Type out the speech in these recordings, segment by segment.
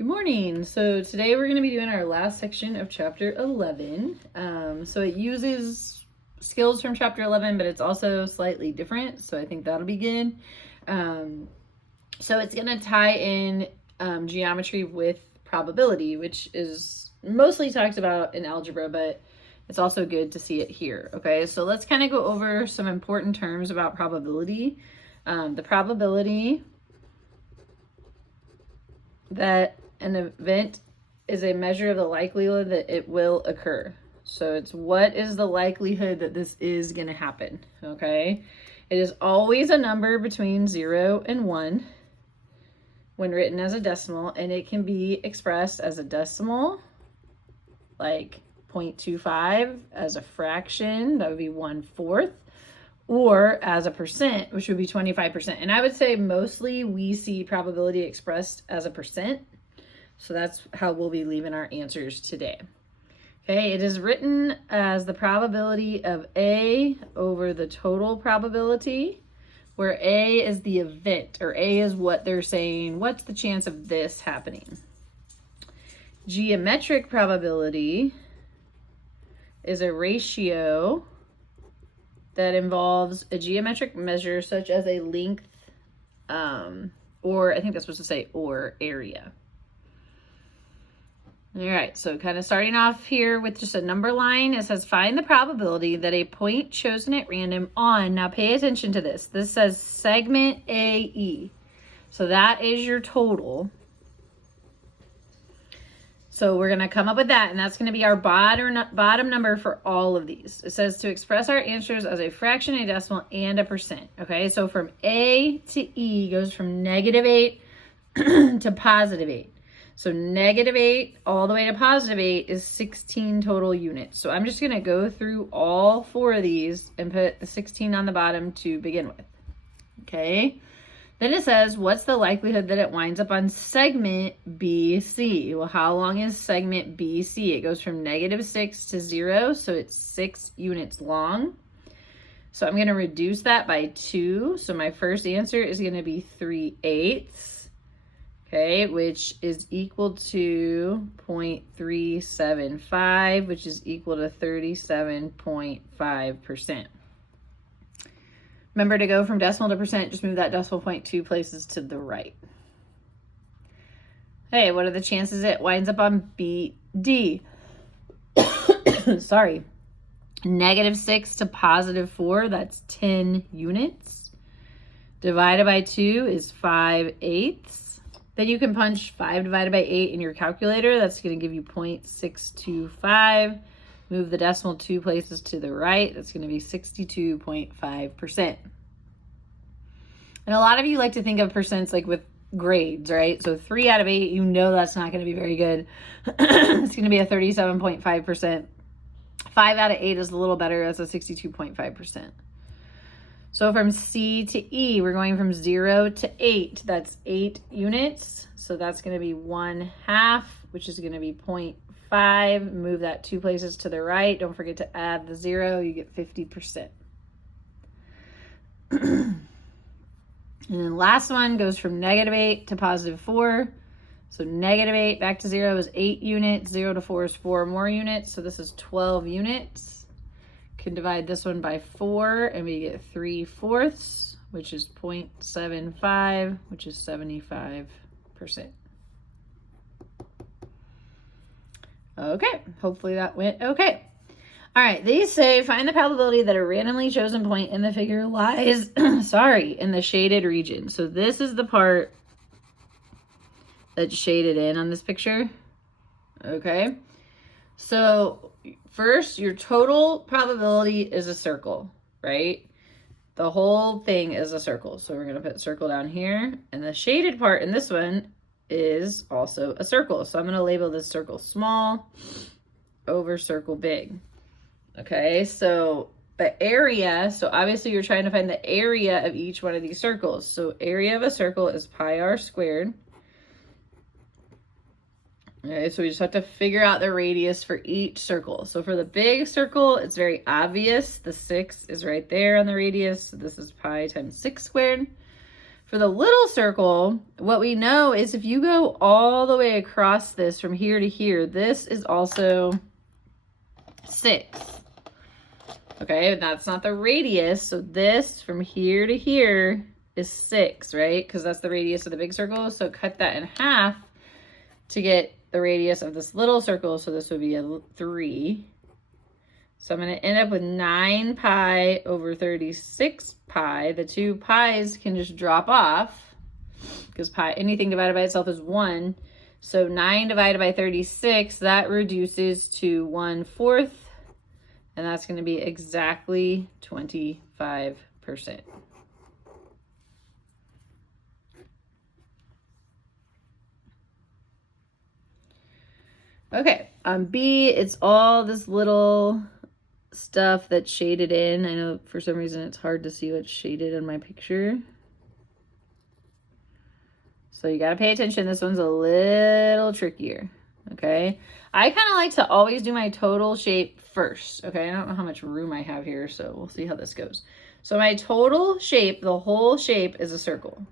Good morning. So today we're going to be doing our last section of chapter 11. So it uses skills from chapter 11, but it's also slightly different. So I think that'll be good. So it's going to tie in geometry with probability, which is mostly talked about in algebra, but it's also good to see it here. Okay, so let's kind of go over some important terms about probability. The probability that an event is a measure of the likelihood that it will occur. So it's what is the likelihood that this is going to happen, okay? It is always a number between 0 and 1 when written as a decimal, and it can be expressed as a decimal, like 0.25, as a fraction, that would be 1/4, or as a percent, which would be 25%. And I would say mostly we see probability expressed as a percent. So that's how we'll be leaving our answers today. Okay, it is written as the probability of A over the total probability, where A is the event, or A is what they're saying, what's the chance of this happening? Geometric probability is a ratio that involves a geometric measure such as a length, or I think that's supposed to say or area. All right, so kind of starting off here with just a number line, it says find the probability that a point chosen at random on, now pay attention to this. This says segment AE. So that is your total. So we're going to come up with that, and that's going to be our bottom number for all of these. It says to express our answers as a fraction, a decimal, and a percent. Okay, so from A to E goes from -8 to +8. So -8 all the way to +8 is 16 total units. So I'm just going to go through all 4 of these and put the 16 on the bottom to begin with. Okay. Then it says, what's the likelihood that it winds up on segment BC? Well, how long is segment BC? It goes from -6 to 0, so it's 6 units long. So I'm going to reduce that by 2. So my first answer is going to be 3/8. Okay, which is equal to 0.375, which is equal to 37.5%. Remember to go from decimal to percent, just move that decimal point 2 places to the right. Hey, what are the chances it winds up on BD? Sorry. -6 to +4, that's 10 units. Divided by 2 is 5/8. Then you can punch 5 divided by 8 in your calculator. That's going to give you 0.625. Move the decimal 2 places to the right. That's going to be 62.5%. And a lot of you like to think of percents like with grades, right? So 3 out of 8, you know that's not going to be very good. It's going to be a 37.5%. 5 out of 8 is a little better. That's a 62.5%. So from C to E, we're going from 0 to 8. That's 8 units. So that's going to be 1/2, which is going to be 0.5. Move that 2 places to the right. Don't forget to add the 0. You get 50%. And then last one goes from -8 to +4. So -8 back to 0 is 8 units. 0 to 4 is 4 more units. So this is 12 units. Can divide this one by 4 and we get 3/4, which is 0.75, which is 75%. Okay, hopefully that went okay. All right, these say find the probability that a randomly chosen point in the figure lies, in the shaded region. So this is the part that's shaded in on this picture. Okay, so first, your total probability is a circle, right? The whole thing is a circle. So we're going to put circle down here. And the shaded part in this one is also a circle. So I'm going to label this circle small over circle big. Okay, so the area, so obviously you're trying to find the area of each one of these circles. So area of a circle is pi r squared. Okay, so we just have to figure out the radius for each circle. So for the big circle, it's very obvious. The 6 is right there on the radius. So this is pi times 6 squared. For the little circle, what we know is if you go all the way across this from here to here, this is also 6. Okay, that's not the radius. So this from here to here is 6, right? Because that's the radius of the big circle. So cut that in half to get the radius of this little circle. So this would be a 3. So I'm going to end up with 9 pi over 36 pi. The 2 pi's can just drop off because pi, anything divided by itself is 1. So 9 divided by 36, that reduces to 1/4. And that's going to be exactly 25%. Okay, on B, it's all this little stuff that's shaded in. I know for some reason it's hard to see what's shaded in my picture. So you got to pay attention. This one's a little trickier, okay? I kind of like to always do my total shape first, okay? I don't know how much room I have here, so we'll see how this goes. So my total shape, the whole shape is a circle.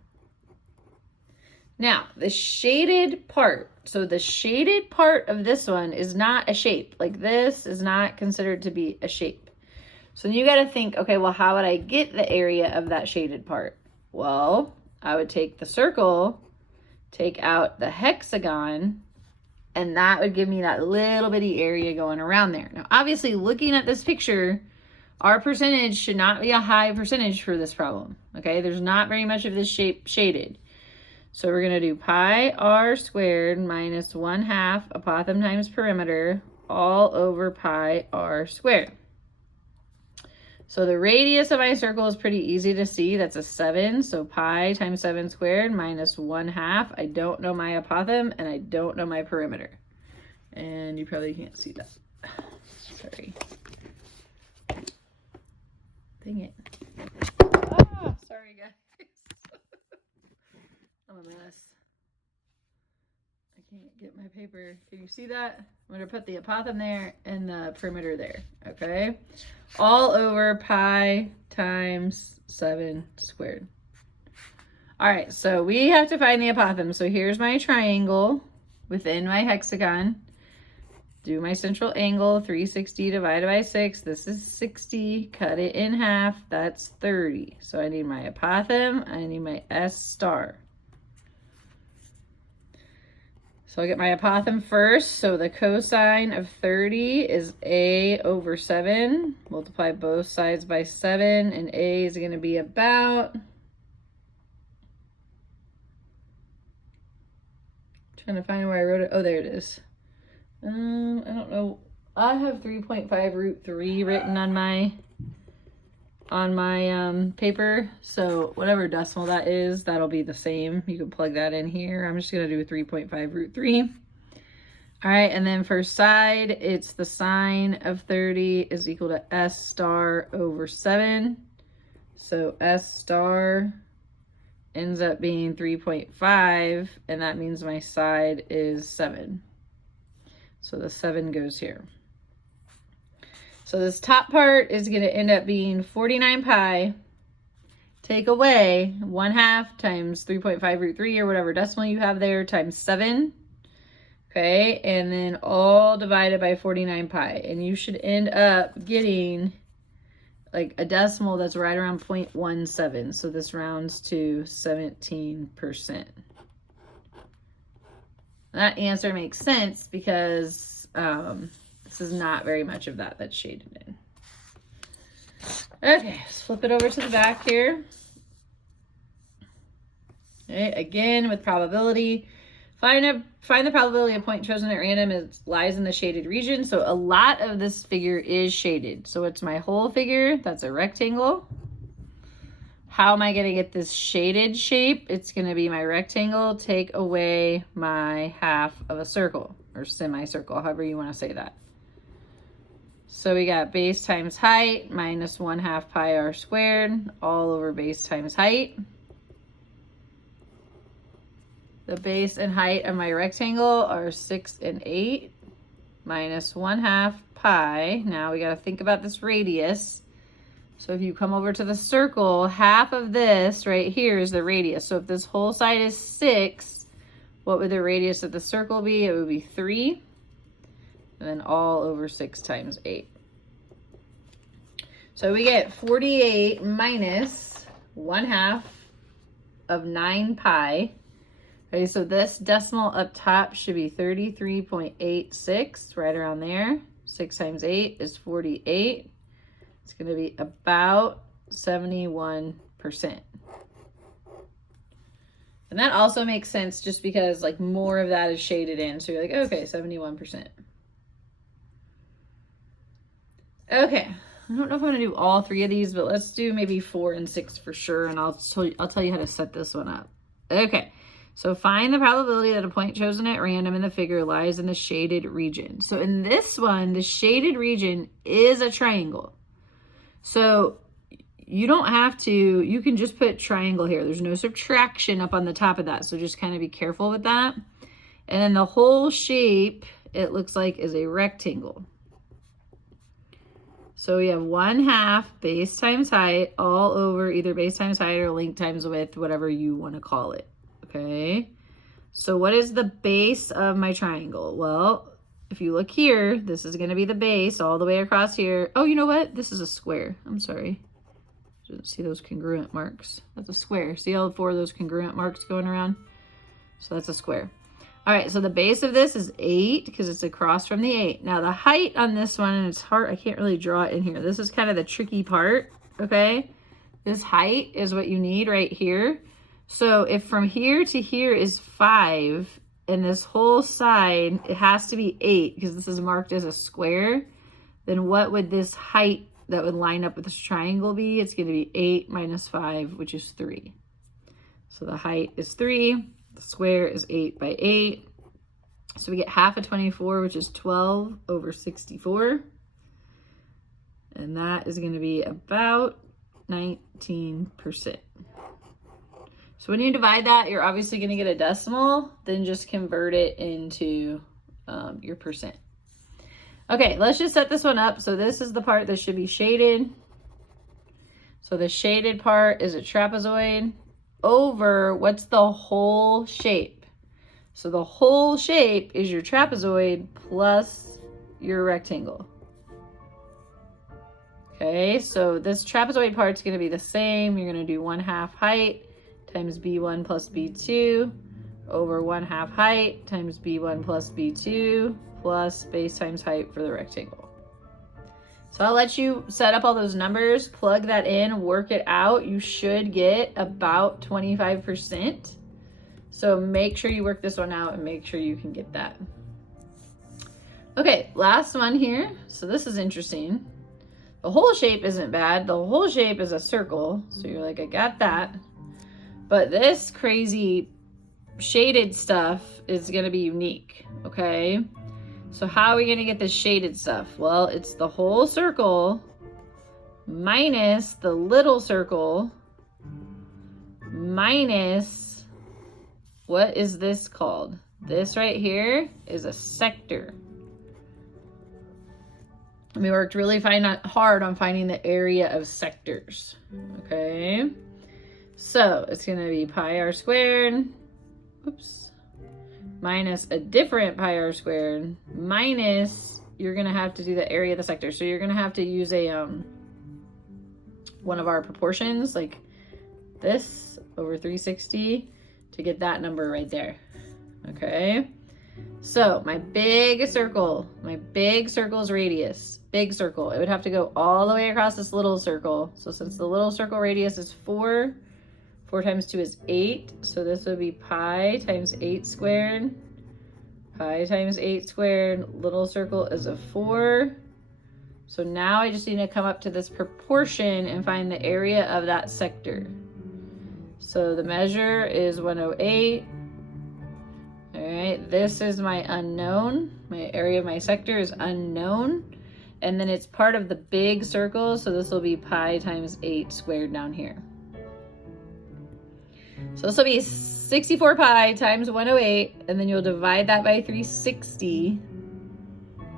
Now, the shaded part, so the shaded part of this one is not a shape. Like this is not considered to be a shape. So you got to think, okay, well, how would I get the area of that shaded part? Well, I would take the circle, take out the hexagon, and that would give me that little bitty area going around there. Now, obviously, looking at this picture, our percentage should not be a high percentage for this problem, okay? There's not very much of this shape shaded. So we're going to do pi r squared minus 1/2 apothem times perimeter all over pi r squared. So the radius of my circle is pretty easy to see. That's a 7. So pi times 7 squared minus 1/2. I don't know my apothem and I don't know my perimeter. And you probably can't see that. Sorry. Dang it. Ah, sorry guys. I'm a mess. I can't get my paper. Can you see that? I'm going to put the apothem there and the perimeter there, okay? All over pi times 7 squared. All right, so we have to find the apothem. So here's my triangle within my hexagon. Do my central angle, 360 divided by 6. This is 60. Cut it in half. That's 30. So I need my apothem. I need my S star. So I get my apothem first. So the cosine of 30 is A over 7. Multiply both sides by 7. And A is going to be about... trying to find where I wrote it. Oh, there it is. I don't know. I have 3.5 root 3 written on my paper. So whatever decimal that is, that'll be the same. You can plug that in here. I'm just going to do 3.5 root 3. All right. And then for side, it's the sine of 30 is equal to S star over 7. So S star ends up being 3.5, and that means my side is 7. So the 7 goes here. So this top part is going to end up being 49 pi. Take away 1/2 times 3.5 root 3 or whatever decimal you have there times 7. Okay, and then all divided by 49 pi. And you should end up getting like a decimal that's right around 0.17. So this rounds to 17%. That answer makes sense because this is not very much of that that's shaded in. Okay, let's flip it over to the back here. Okay, again with probability. Find the probability of point chosen at random lies in the shaded region. So a lot of this figure is shaded. So it's my whole figure. That's a rectangle. How am I going to get this shaded shape? It's going to be my rectangle. Take away my half of a circle or semicircle, however you want to say that. So we got base times height minus 1/2 pi r squared all over base times height. The base and height of my rectangle are 6 and 8 minus 1/2 pi. Now we got to think about this radius. So if you come over to the circle, half of this right here is the radius. So if this whole side is 6, what would the radius of the circle be? It would be 3. And then all over 6 times 8. So we get 48 minus 1/2 of 9 pi. Okay, so this decimal up top should be 33.86, right around there. 6 times 8 is 48. It's going to be about 71%. And that also makes sense just because like more of that is shaded in. So you're like, okay, 71%. Okay, I don't know if I'm gonna do all 3 of these, but let's do maybe 4 and 6 for sure. And I'll tell you how to set this one up. Okay, so find the probability that a point chosen at random in the figure lies in the shaded region. So in this one, the shaded region is a triangle. So you don't have to, you can just put triangle here. There's no subtraction up on the top of that. So just kind of be careful with that. And then the whole shape, it looks like, is a rectangle. So we have 1/2 base times height all over either base times height or length times width, whatever you want to call it. Okay. So what is the base of my triangle? Well, if you look here, this is going to be the base all the way across here. Oh, you know what? This is a square. I'm sorry. Didn't see those congruent marks. That's a square. See all 4 of those congruent marks going around? So that's a square. All right, so the base of this is 8 because it's across from the 8. Now the height on this one, and it's hard, I can't really draw it in here. This is kind of the tricky part, okay? This height is what you need right here. So if from here to here is 5, and this whole side, it has to be 8 because this is marked as a square, then what would this height that would line up with this triangle be? It's going to be 8 minus 5, which is 3. So the height is 3. The square is 8 by 8. So we get half of 24, which is 12 over 64. And that is going to be about 19%. So when you divide that, you're obviously going to get a decimal. Then just convert it into your percent. Okay, let's just set this one up. So this is the part that should be shaded. So the shaded part is a trapezoid over what's the whole shape. So the whole shape is your trapezoid plus your rectangle. Okay, so this trapezoid part's going to be the same. You're going to do 1/2 height times b1 plus b2 over 1/2 height times b1 plus b2 plus base times height for the rectangle. So I'll let you set up all those numbers, plug that in, work it out. You should get about 25%. So make sure you work this one out and make sure you can get that. Okay, last one here. So this is interesting. The whole shape isn't bad. The whole shape is a circle. So you're like, I got that. But this crazy shaded stuff is going to be unique, okay? So how are we going to get the shaded stuff? Well, it's the whole circle minus the little circle minus, what is this called? This right here is a sector. And we worked really hard on finding the area of sectors, okay? So it's going to be pi r squared, oops, minus a different pi r squared minus, you're going to have to do the area of the sector. So you're going to have to use a one of our proportions, like this over 360, to get that number right there. Okay, so my big circle's radius, big circle, it would have to go all the way across this little circle. So since the little circle radius is 4 times 2 is 8, so this would be pi times 8 squared. Pi times 8 squared, little circle is a 4. So now I just need to come up to this proportion and find the area of that sector. So the measure is 108. All right, this is my unknown. My area of my sector is unknown. And then it's part of the big circle, so this will be pi times 8 squared down here. So this will be 64 pi times 108, and then you'll divide that by 360.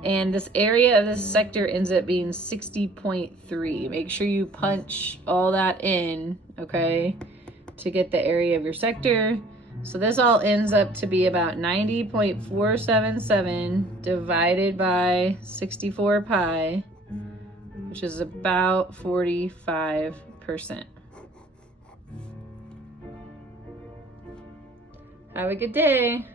And this area of this sector ends up being 60.3. Make sure you punch all that in, okay, to get the area of your sector. So this all ends up to be about 90.477 divided by 64 pi, which is about 45%. Have a good day.